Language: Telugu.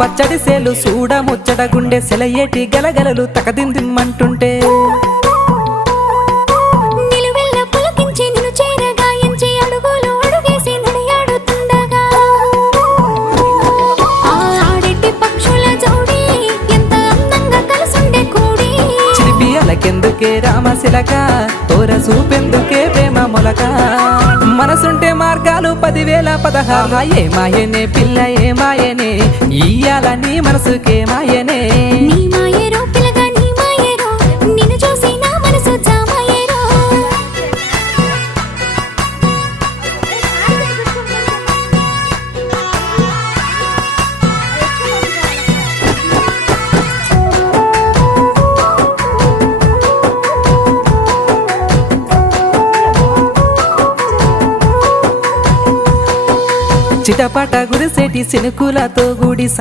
పచ్చడి సేలు సూడ ముచ్చట గుండె సెలయేటి గలగలలు తకదిందిమ్మంటుంటే నిలువెల్ల పులకించి నిన్ను చేరగాయించి అడుగులు అడుగేసి నడియాడుతుండగా ఆడెట్టి పక్షుల జోడి ఎంత అందంగా కలుసుండే కూడి చిలిపియలకెందుకే రామశిలక తోర చూపెందుకే ప్రేమ మొలక మనసుంటే మార్గాలు 10,016 ఏమాయనే పిల్ల ఏమాయనే ఇయ్యాల నీ మనసుకే మాయనే నీ మాయేరో పిల్లగా నీ మాయేరో నిన్ను చూసి నా మనసు జామాయేరో చిటపట గురిసేటి సినుకులతో గుడి